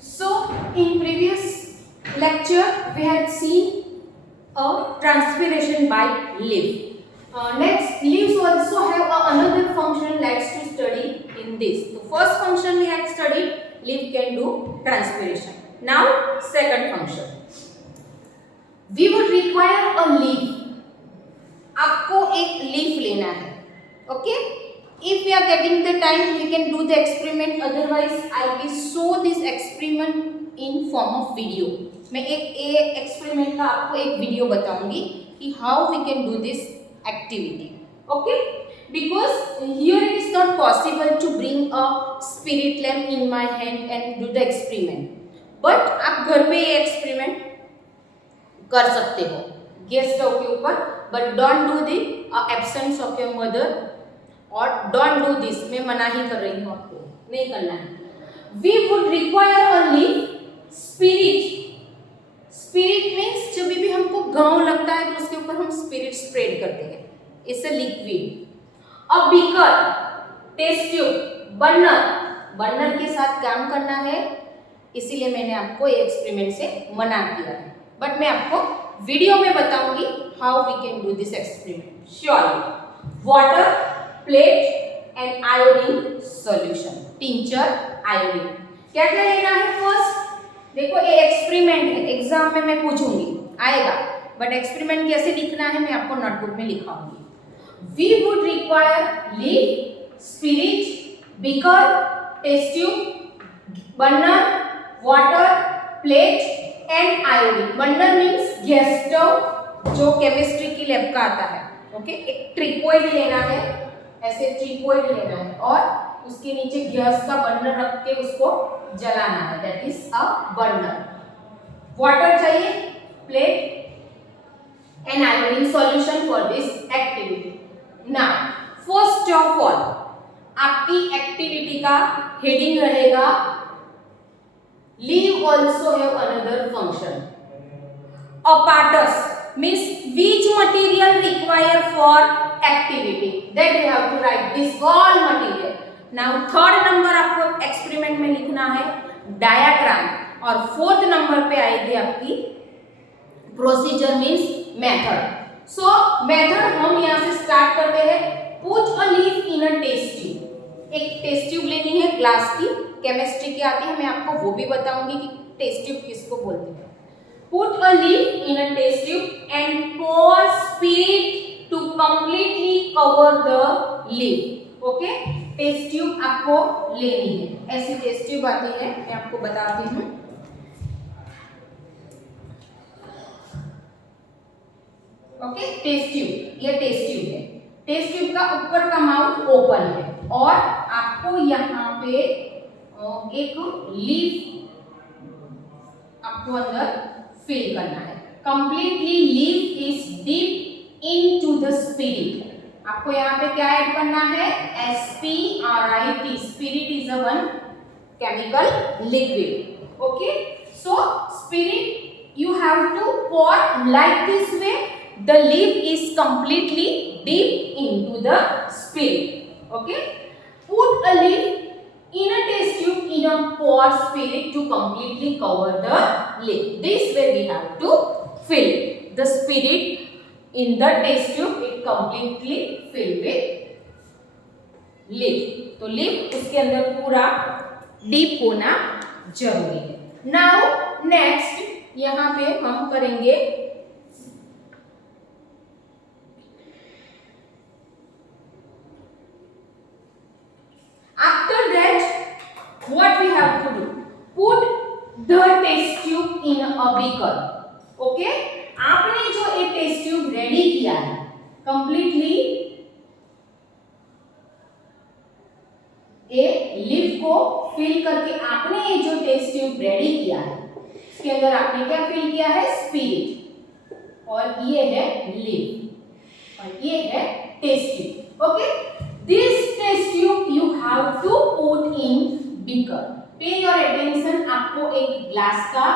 So, in previous lecture, we had seen a transpiration by leaf. Next, leaves also have another function. Let's to study in this. The first function we had studied, leaf can do transpiration. Now, second function. We would require a leaf. आपको एक leaf लेना है. Okay? If we are getting the time, we can do the experiment. Otherwise, I will show this experiment in form of video. मैं एक experiment का आपको एक video बताऊंगी कि how we can do this activity. Okay? Because here it is not possible to bring a spirit lamp in my hand and do the experiment. But आप घर पे ये experiment कर सकते हो गैस स्टोव के ऊपर. But don't do the absence of your mother और डोंट डू दिस. मैं मना ही कर रही हूँ आपको, नहीं करना है. We would require a leaf spirit. Spirit means जब भी हमको गांव लगता है तो उसके ऊपर हम स्पिरिट स्प्रेड करते हैं. It's a liquid. A beaker, test tube, burner. Burner के साथ काम करना है, इसीलिए मैंने आपको ये एक्सपेरिमेंट से मना किया है. बट मैं आपको वीडियो में बताऊंगी how we can do this experiment surely. Water, plate and iodine solution. Tincture, iodine. क्या क्या लेना है फर्स्ट? देखो ये एक्सपेरिमेंट है, एग्जाम में मैं पूछूंगी, आएगा. बट एक्सपेरिमेंट कैसे लिखना है मैं आपको नोटबुक में लिखाऊंगी. We would require leaf, spirit, beaker, test tube, burner, water, plate and iodine. Burner means gas stove जो केमिस्ट्री की लैब का आता है. ओके. एक ट्रिपॉइड लेना है, ऐसे ट्रिपॉइड लेना है और उसके नीचे गैस का बर्नर रख के उसको जलाना है. That is a burner. Water चाहिए, plate and iodine solution for this activity. Now first of all आपकी एक्टिविटी का हेडिंग रहेगा leaf also have another function. Apparatus means which material required for activity. That you have to write this all material. Now third number आपको experiment में लिखना है diagram और fourth number पे आएगी आपकी procedure means method. So method हम यहाँ से स्टार्ट करते हैं. Put a leaf in a test tube. एक टेस्ट ट्यूब लेनी है ग्लास की. केमिस्ट्री की आती है, मैं आपको वो भी बताऊंगी कि टेस्ट ट्यूब किसको बोलते हैं. Put a leaf in a test tube and pour spirit to completely cover the leaf. Okay. Test tube आपको लेनी है. ऐसी टेस्ट ट्यूब आती है, मैं आपको बताती हूँ. ओके. टेस्ट ट्यूब, ये टेस्ट ट्यूब है. टेस्ट ट्यूब का ऊपर का माउथ ओपन है और आपको यहाँ पे एक लीफ आपको अंदर फिल करना है. Completely leaf is deep into the spirit. आपको यहाँ पे क्या ऐड करना है? SPRIT. Spirit is a one chemical liquid. Okay. So spirit you have to pour like this way. The leaf is completely deep into the spirit. Okay. Put a leaf in a test tube in a pour spirit to completely cover the leaf. This way we have to fill the spirit in the test tube. It completely fill with leaf. तो leaf उसके अंदर पूरा deep होना जरूरी है. Now next यहाँ पे हम करेंगे what we have to do. Put the test tube in a beaker. Okay. आपने जो ये टेस्ट ट्यूब रेडी किया है कंप्लीटली ये लीफ को फिल करके आपने ये जो टेस्ट ट्यूब रेडी किया है इसके अंदर आपने क्या फिल किया है? स्पिरिट. और ये है लीफ और ये है test tube. Okay. This test tube you have to put in beaker. Pay your attention. आपको एक ग्लास का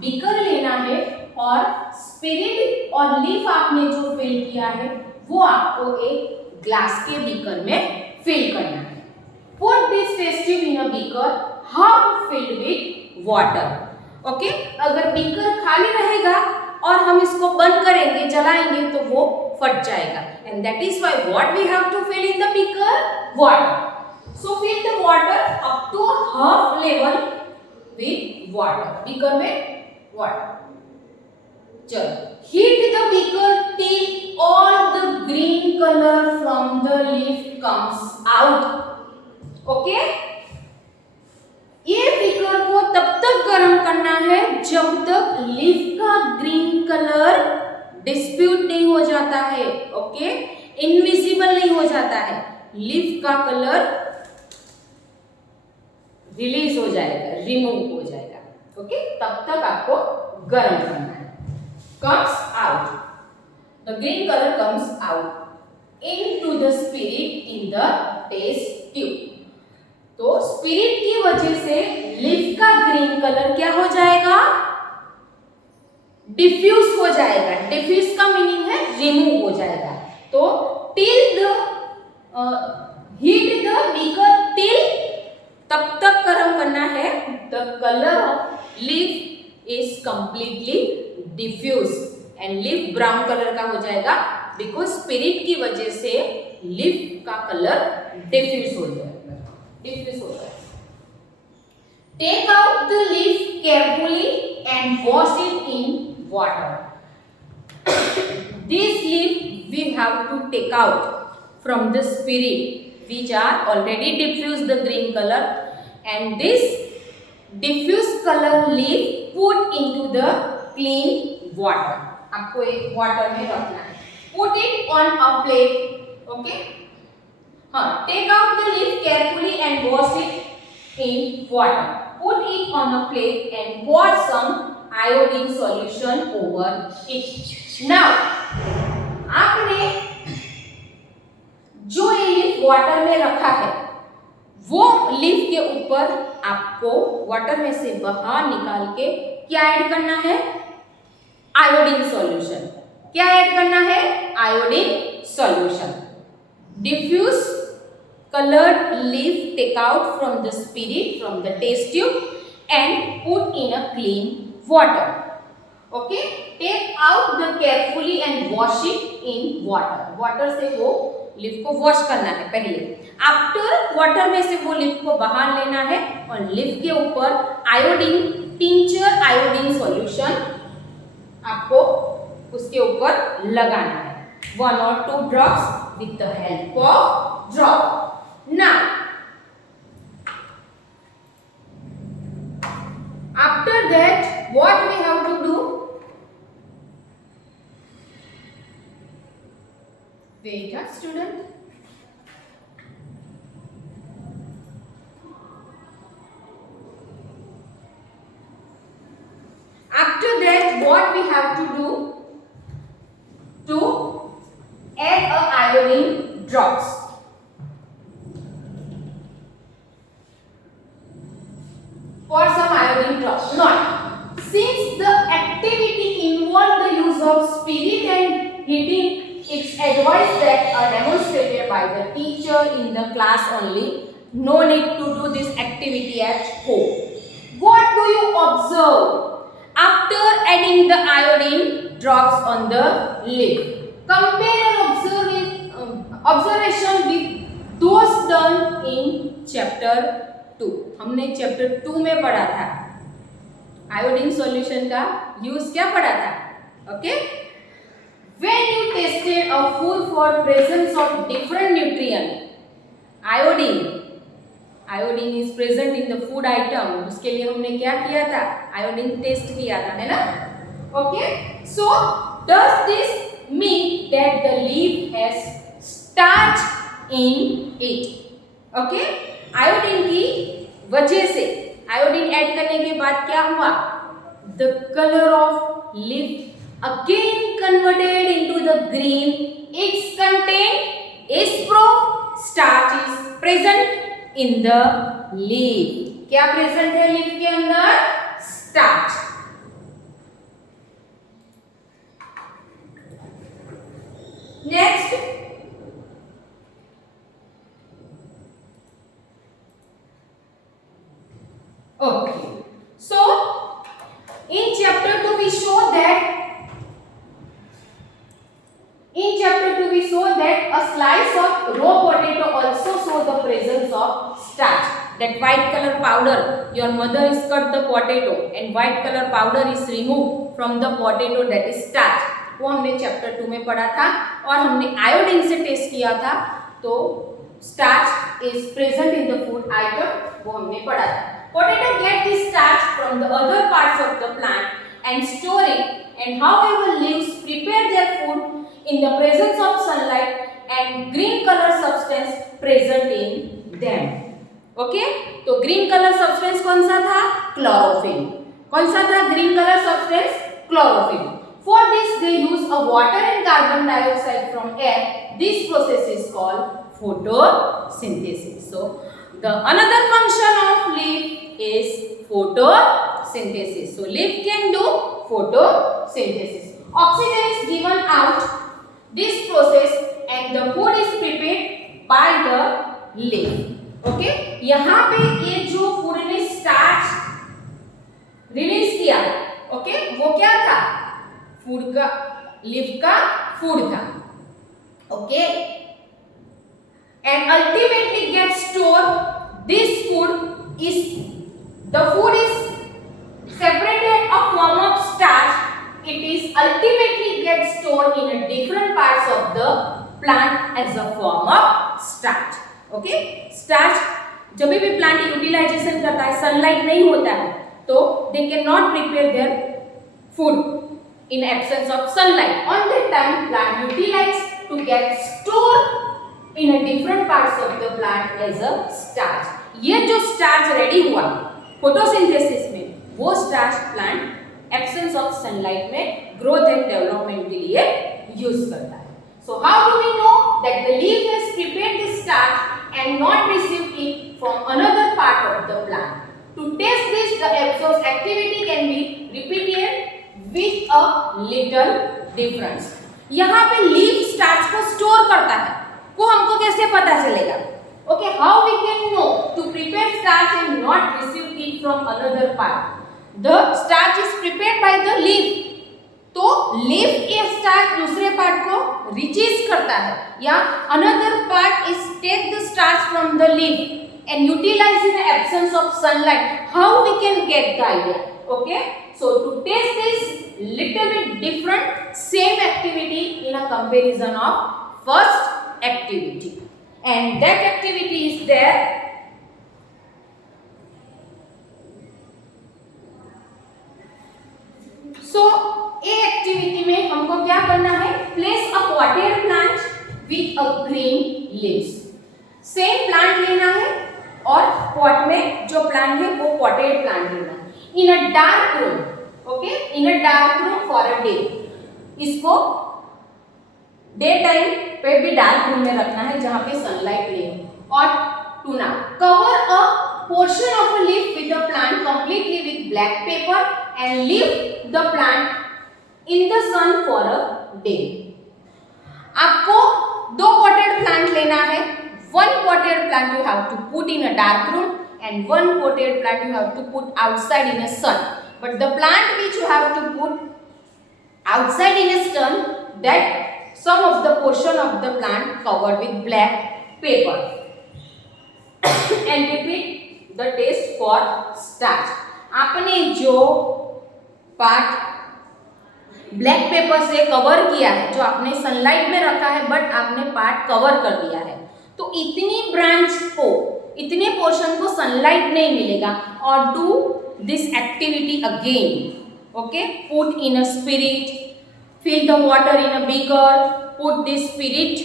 बीकर लेना है और स्पिरिट और लीफ आपने जो फिल किया है वो आपको एक ग्लास के बीकर में फिल करना है. Put this test tube in a beaker half filled with water. Okay, अगर बीकर खाली रहेगा और हम इसको बंद करेंगे, जलाएंगे तो वो फट जाएगा. And that is why what we have to fill in the beaker? Water. So fill the water up to half level with water. Beaker में water. चलो, heat the beaker till all the green color from the leaf comes out. Okay, ये beaker को तब तक गर्म करना है जब तक लीफ का ग्रीन कलर डिस्प्यूट नहीं हो जाता है. ओके, इनविजिबल नहीं हो जाता है, लीफ का कलर रिलीज हो जाएगा, रिमूव हो जाएगा. ओके, तब तक आपको गर्म करना है. Comes out, the green colour comes out into the spirit in the test tube. तो स्पिरिट की वजह से लीफ का ग्रीन कलर क्या हो जाएगा? डिफ्यूज हो जाएगा. डिफ्यूज का मीनिंग है रिमूव हो जाएगा. तो till the heat the beaker till, तब तक गर्म करना है the colour of leaf is completely diffuse. And leaf brown colour का हो जाएगा बिकॉज स्पिरिट की वजह से लीफ का कलर डिफ्यूज हो जाएगा. डिफ्यूज हो जाएगा. Take out the leaf carefully and wash it in water. This leaf we have to take out from the spirit which are already diffused the green color, and this diffused color leaf put into the clean water. आपको एक water में रखना है. Put it on a plate. Okay? हाँ, take out the leaf carefully and wash it in water. Put it on a plate and pour some iodine solution over it. Now, आपने जो ये leaf water में रखा है, वो leaf के ऊपर आपको वाटर में से बाहर निकाल के क्या ऐड करना है? Iodine solution. क्या ऐड करना है? Iodine solution. Diffuse colored leaf take out from the spirit from the test tube and put in a clean water. Okay, take out the carefully and wash it in water. Water से वो leaf को wash करना है पहले. After water में से वो leaf को बाहर लेना है और leaf के ऊपर iodine tincture iodine solution आपको उसके ऊपर लगाना है. 1 or 2 drops with the help of drop. Now, after that, what we have to do? Wait a student. After that, what we have to do? To add a iodine drops. For some iodine drops. Not. Since the activity involved the use of spirit and heating, it's advised that are demonstrated by the teacher in the class only. No need to do this activity at home. What do you observe after adding the iodine drops on the leaf? Compare your observation with those done in chapter 2. हमने chapter 2 में पढ़ा था iodine solution का use क्या पढ़ा था. Okay, when you tested a food for presence of different nutrient, iodine is present in the food item. उसके लिए हमने क्या किया था? आयोडीन टेस्ट किया था, है ना. Okay, so does this mean that the leaf has starch in it? Okay, iodine की वजह से आयोडीन ऐड करने के बाद क्या हुआ? The colour of leaf again converted into the green. It's content is proof starch is present in the leaf. क्या present है लीफ के अंदर? Starch. Next, Okay. So in chapter 2 we show that a slice of raw potato also show the presence of starch. That white color powder, your mother is cut the potato and white color powder is removed from the potato, that is starch. वो हमने chapter 2 में पढ़ा था और हमने iodine से test किया था, तो starch is present in the food item, वो हमने पढ़ा था. Potato get this starch from the other parts of the plant and store it, and however leaves prepare their food in the presence of sunlight and green color substance present in them. Okay? तो green color substance कौन सा था? Chlorophyll. कौन सा था green color substance? Chlorophyll. For this they use a water and carbon dioxide from air. This process is called photosynthesis. So the another function of leaf is photosynthesis. So leaf can do photosynthesis. Oxygen is given out this process and the food is prepared by the leaf. Okay? यहाँ पे ये जो food ने starch release किया, okay, वो क्या था? Food का, लीफ का फूड था. Okay? And ultimately gets stored. This food is separated a form of starch. It is ultimately gets stored in a different parts of the plant as a form of starch. Okay? Starch जब भी plant utilisation करता है, sunlight नहीं होता है, तो they cannot prepare their food in absence of sunlight. On that time, plant utilize to get stored in a different parts of the plant as a starch. ये जो starch रेडी हुआ photosynthesis में, वो starch plant absence of sunlight में growth and development के लिए use करता है. So how do we know that the leaf has prepared the starch and not received it from another part of the plant? To test this, the absorbed activity can be repeated with a little difference. यहाँ पे leaf starch को store करता है, वो हमको कैसे पता चलेगा? Okay, how we can know to prepare starch and not receive it from another part? The starch is prepared by the leaf. तो leaf ये starch दूसरे part को reaches करता है, या another part is take the starch from the leaf and utilize in the absence of sunlight. How we can get the idea? Okay, so to test this little bit different, same activity in a comparison of first activity, and that activity is there. So A activity में हमको क्या करना है? Place a potted plant with a green leaves. Same plant लेना है और pot में जो प्लांट है वो पॉटेड प्लांट लेना है. In a dark room, okay, in a dark room for a day. इसको डे टाइम पे भी डार्क रूम में रखना है जहां पे सनलाइट नहीं हो. और टू ना cover a portion of a leaf with the plant completely with black paper and leave the plant in the sun for a day. आपको दो potted plant लेना है. One potted plant you have to put in a dark room and one potted plant you have to put outside in a sun. But the plant which you have to put outside in a sun, that some of the portion of the plant covered with black paper. And repeat the test for starch. आपने जो part black pepper से cover किया है, जो आपने sunlight में रखा है, बट आपने पार्ट कवर कर दिया है, तो इतनी ब्रांच को, इतने पोर्शन को सनलाइट नहीं मिलेगा. और do this activity again. Okay, put in a spirit, fill the water in a beaker, put this spirit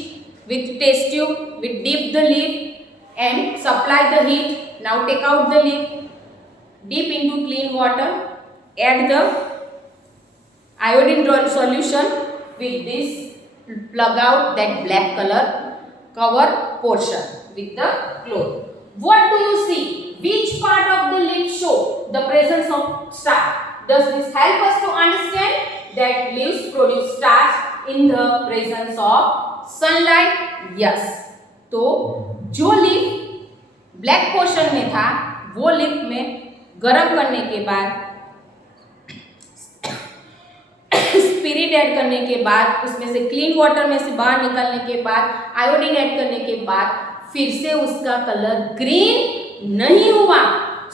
with test tube, with dip the leaf and supply the heat. Now take out the leaf, dip into clean water, add the iodine solution with this, plug out that black color cover portion with the cloth. What do you see? Which part of the leaf show the presence of starch? Does this help us to understand that leaves produce starch in the presence of sunlight? Yes. तो जो leaf black portion में था, वो leaf में गर्म करने के बाद स्पिरिट ऐड करने के बाद, उसमें से क्लीन वाटर में से बाहर निकालने के बाद, आयोडीन ऐड करने के बाद फिर से उसका कलर ग्रीन नहीं हुआ.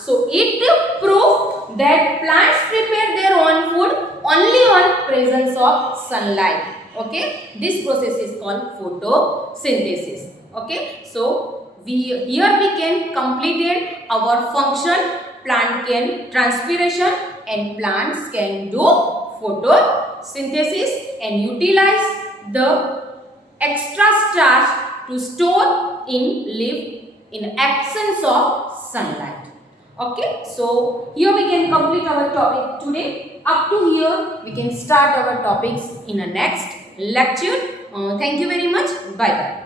So it prove that plants prepare their own food only on presence of sunlight. Okay, this process is called photosynthesis. Okay, so here we can completed our function. Plant can transpiration and plants can do photosynthesis and utilize the extra starch to store in leaf in absence of sunlight. Okay, so here we can complete our topic today. Up to here we can start our topics in a next lecture. Thank you very much. Bye bye.